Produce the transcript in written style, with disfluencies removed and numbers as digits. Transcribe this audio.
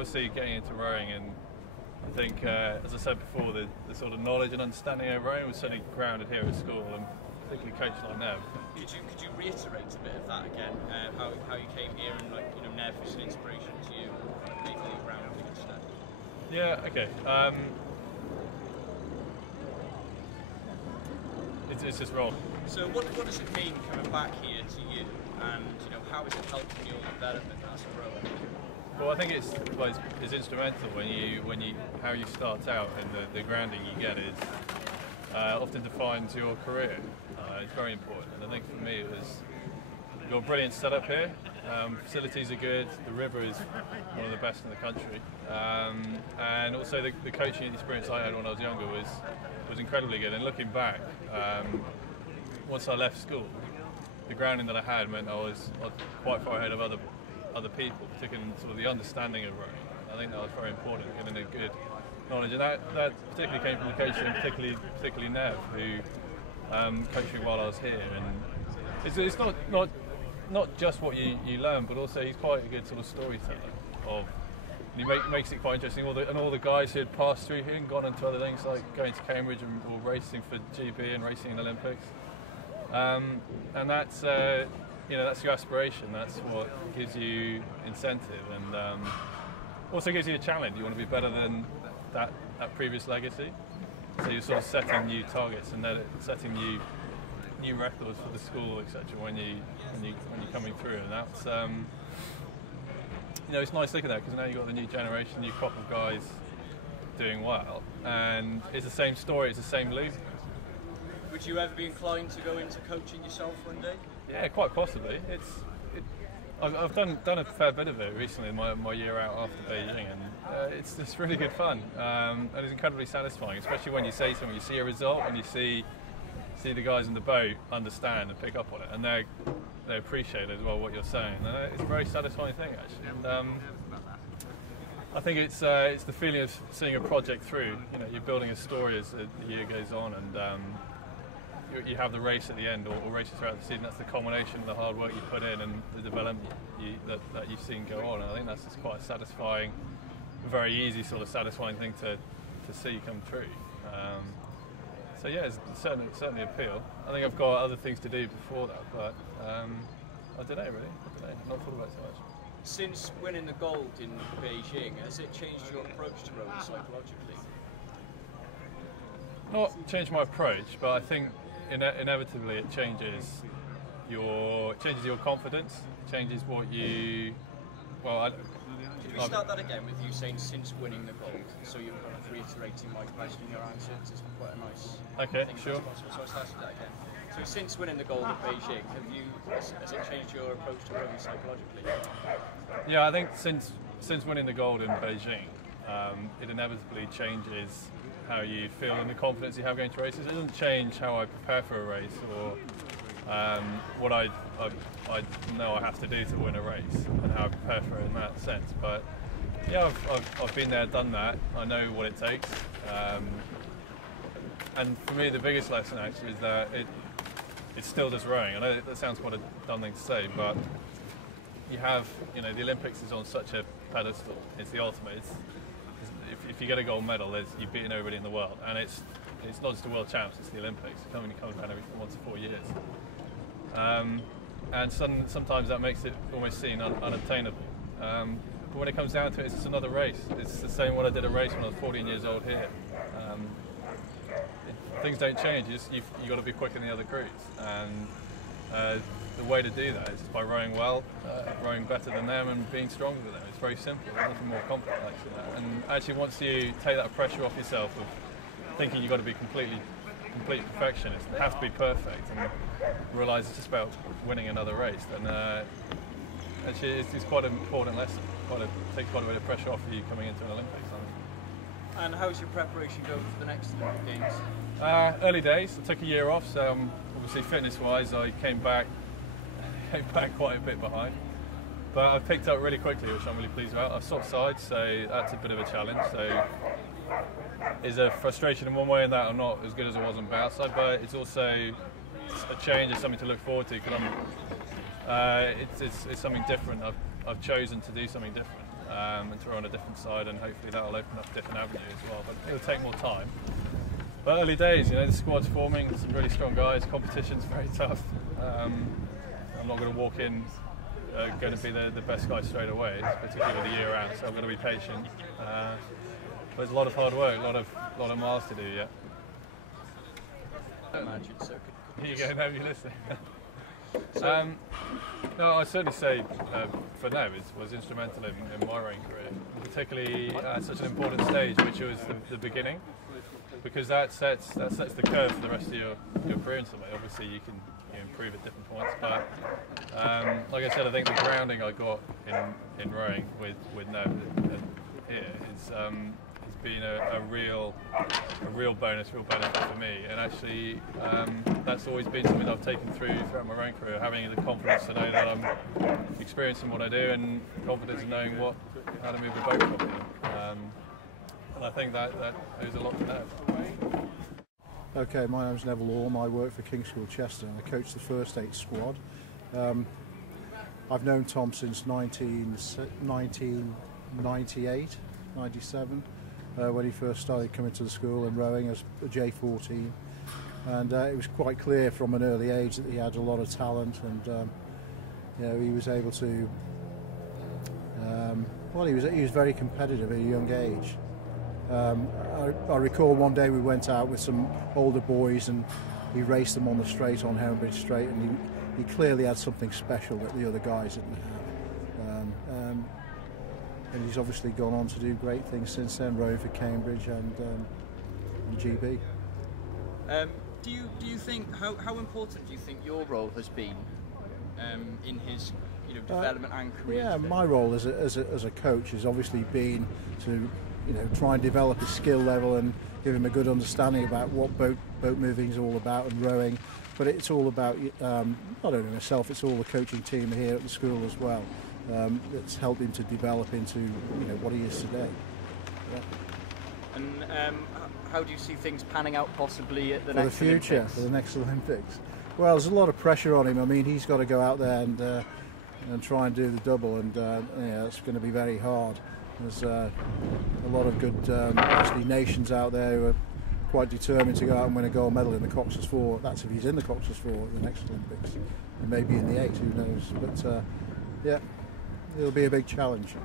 obviously getting into rowing, and I think, as I said before, the sort of knowledge and understanding of rowing was certainly grounded here at school, and particularly coaches like Nev. Could you reiterate a bit of that again? How you came here, and Nev was an inspiration to you, making it grounding and stuff. Yeah. Okay. It's just wrong. So what does it mean coming back here to you, and how is it helping your development as a rower? Well, I think it's instrumental when you how you start out, and the grounding you get is often defines your career. It's very important, and I think for me it was you've got a brilliant setup here. Facilities are good. The river is one of the best in the country, and also the coaching experience I had when I was younger was incredibly good. And looking back, once I left school, the grounding that I had meant I was quite far ahead of other people, particularly in sort of the understanding of rowing. I think that was very important, getting a good knowledge, and that particularly came from the coaching, particularly Nev, who coached me while I was here. And it's not just what you learn, but also he's quite a good sort of storyteller. He makes it quite interesting. All the guys who had passed through here and gone into other things like going to Cambridge or racing for GB and racing in the Olympics, and that's that's your aspiration. That's what gives you incentive, and also gives you a challenge. You want to be better than that previous legacy. So you're sort of setting new targets and setting new records for the school, etc. When you're coming through, and that's it's nice looking at that, because now you've got the new generation, new crop of guys doing well, and it's the same story, it's the same loop. Would you ever be inclined to go into coaching yourself one day? Yeah, quite possibly. I've done a fair bit of it recently, my year out after Beijing, and it's really good fun, and it's incredibly satisfying, especially when you say something, you see a result, and you see the guys in the boat understand and pick up on it, and they appreciate as well what you're saying. And it's a very satisfying thing, actually. And, I think it's the feeling of seeing a project through. You're building a story as the year goes on, and you have the race at the end, or races throughout the season. That's the combination of the hard work you put in and the development that you've seen go on. And I think that's just quite a satisfying, very easy sort of satisfying thing to see come through. So yeah, it's certainly appeal. I think I've got other things to do before that, but I don't know really. I've not thought about it so much. Since winning the gold in Beijing, has it changed your approach to rowing psychologically? Not changed my approach, but I think inevitably it changes your confidence. It changes what you. Well, Could we start that again with you saying since winning the gold? So you're kind of reiterating my question, your answer. It's quite a nice okay, thing. sure. So let's start that again. So since winning the gold at Beijing, has it changed your approach to rowing psychologically? Yeah, I think since winning the gold in Beijing, it inevitably changes how you feel and the confidence you have going to races. It doesn't change how I prepare for a race or what I know I have to do to win a race and how I prepare for it in that sense. But yeah, I've been there, done that. I know what it takes. And for me, the biggest lesson actually is that it's still just rowing. I know that sounds quite a dumb thing to say, but you have, the Olympics is on such a pedestal. It's the ultimate. If you get a gold medal, you've beaten everybody in the world, and it's not just the world champs; it's the Olympics. It comes around every 1 to 4 years, and sometimes that makes it almost seen unobtainable. But when it comes down to it, it's just another race. It's the same what I did a race when I was 14 years old here. Things don't change. You've got to be quicker than the other crews, and the way to do that is by rowing well, rowing better than them, and being stronger than them. It's very simple. There's nothing more complex than that. And actually, once you take that pressure off yourself of thinking you've got to be complete perfectionist, you have to be perfect, and realise it's just about winning another race, then actually it's quite an important lesson. Takes quite a bit of pressure off you coming into an Olympics. And how's your preparation going for the next Olympic Games? Early days. I took a year off, so obviously fitness-wise, I came back quite a bit behind. But I've picked up really quickly, which I'm really pleased about. I've swapped sides, so that's a bit of a challenge. So it's a frustration in one way in that I'm not as good as I was on the outside, but it's also a change, it's something to look forward to, because it's something different. I've chosen to do something different. and throw on a different side, and hopefully that'll open up a different avenue as well. But it'll take more time. But early days, the squad's forming, some really strong guys, competition's very tough. I'm not going to walk in going to be the best guy straight away, particularly the year round, so I'm going to be patient. But there's a lot of hard work, a lot of miles to do yet. I imagine so. Here you go, now you're listening. No, I'd certainly say for Nev was instrumental in my rowing career, particularly at such an important stage, which was the beginning, because that sets the curve for the rest of your career in some way. Obviously, you can improve at different points, but like I said, I think the grounding I got in rowing with Nev here is it's been a real bonus, real benefit for me, and actually that's always been something I've taken throughout my rowing career, having the confidence to know that I'm experiencing what I do and confidence in knowing how to move the boat properly. And I think that owes a lot to Nev. Okay, my name's Neville Orme. I work for King's School Chester and I coach the first 8 squad. I've known Tom since 1998, 97, when he first started coming to the school and rowing as a J14. And it was quite clear from an early age that he had a lot of talent, and he was able to. He was very competitive at a young age. I recall one day we went out with some older boys and he raced them on the straight, on Herronbridge Straight, and he clearly had something special that the other guys didn't have. And he's obviously gone on to do great things since then, rowing for Cambridge and GB. Do you think how important do you think your role has been in his development and career? Yeah, my role as a coach has obviously been to try and develop his skill level and give him a good understanding about what boat moving is all about and rowing. But it's all about not only myself; it's all the coaching team here at the school as well. That's helped him to develop into what he is today. Yeah. And how do you see things panning out possibly at the for next the future, Olympics? For the next Olympics? Well, there's a lot of pressure on him. I mean, he's got to go out there and try and do the double, and it's going to be very hard. There's a lot of good, obviously, nations out there who are quite determined to go out and win a gold medal in the Cox's 4. That's if he's in the Cox's 4 at the next Olympics, and maybe in the 8, who knows. But yeah, it'll be a big challenge.